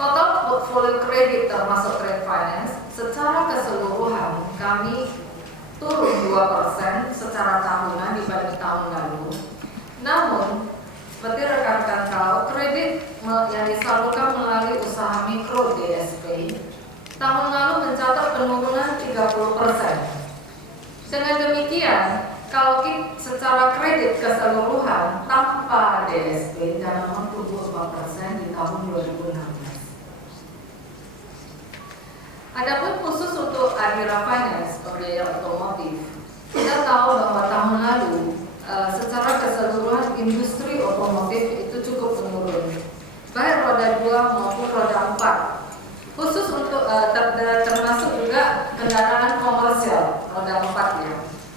Total portfolio kredit termasuk trade finance secara keseluruhan kami turun 2% secara tahunan dibanding tahun lalu. Namun, seperti rekan-rekan tahu, kredit yang disalurkan melalui usaha mikro DSP tahun lalu mencatat penurunan 30%. Dengan demikian, kalau secara kredit keseluruhan tanpa DSP Danamon tumbuh 4% di tahun 2016. Adapun khusus untuk Adira Finance, pembiayaan otomotif, kita tahu bahwa tahun lalu secara keseluruhan industri otomotif itu cukup menurun, baik roda 2 maupun roda 4. Khusus untuk termasuk juga kendaraan komersial roda 4 ya.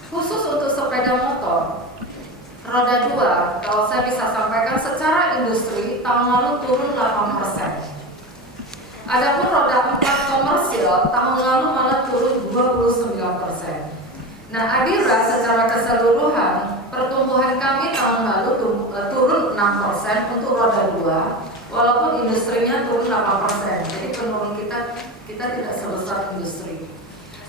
Khusus untuk sepeda motor roda 2, kalau saya bisa sampaikan secara industri tahun lalu turun 8%. Adapun roda 4 komersial tahun lalu malah turun 29%. Nah, Adira secara keseluruhan pertumbuhan kami tahun lalu turun 6% untuk roda 2, walaupun industrinya turun 8%. Jadi penurun kita tidak sebesar industri.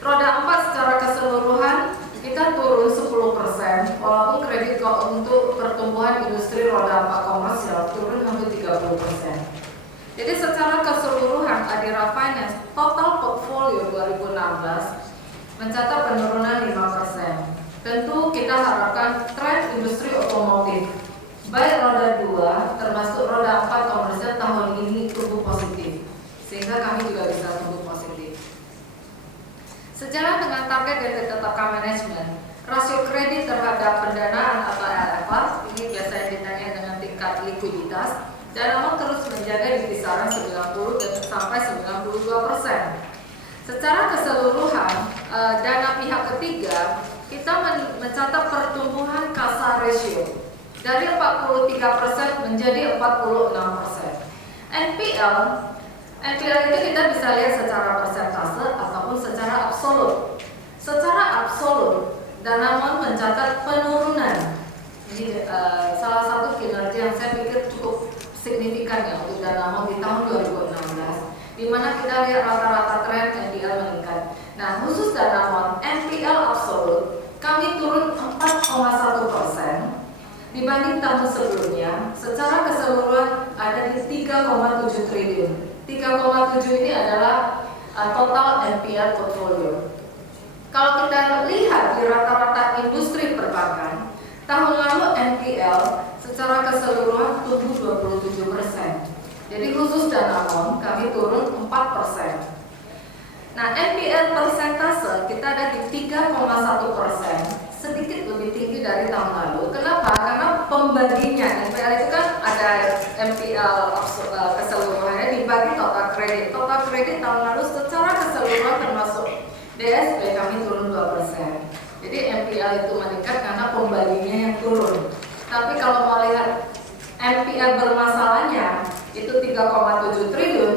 Roda 4 secara keseluruhan kita turun 10%, walaupun kredit untuk pertumbuhan industri roda 4 komersial turun hampir 30%. Jadi secara keseluruhan Adira Finance total portfolio 2016 mencatat penurunan 5%. Tentu kita harapkan tren industri otomotif baik roda 2 termasuk roda 4 komersial tahun ini tumbuh positif, sehingga kami juga bisa tumbuh positif. Sejalan dengan target yang ditetapkan manajemen, rasio kredit terhadap pendanaan atau LFR ini biasanya ditanya dengan tingkat likuiditas, Danamon terus menjaga di kisaran 90 dan sampai 92%. Secara keseluruhan, dana pihak ketiga kita mencatat pertumbuhan kasa ratio dari 43% menjadi 46%. NPL itu kita bisa lihat secara persentase ataupun secara absolut. Secara absolut, Danamon mencatat penurunan. Ini salah satu kinerja yang saya pikir cukup signifikan ya untuk Danamon di tahun 2016, di mana kita lihat rata-rata tren NPL meningkat. Nah, khusus Danamon, NPL absolut kami turun 4,1% dibanding tahun sebelumnya. Secara keseluruhan ada di 3,7 triliun. 3,7 ini adalah total NPL portfolio. Kalau kita lihat di rata-rata industri perbankan, tahun lalu NPL secara keseluruhan tumbuh 27%. Jadi khusus Danamon kami turun 4%. Nah, NPL persentase kita ada di 3,1%, sedikit lebih tinggi dari tahun lalu. Kenapa? Karena pembaginya NPL itu kan ada NPL keseluruhannya dibagi total kredit. Total kredit tahun lalu secara keseluruhan termasuk DSP kami turun 2%. Jadi NPL itu meningkat karena pembaginya yang turun. Tapi kalau mau lihat NPL bermasalahnya itu 3,7 triliun,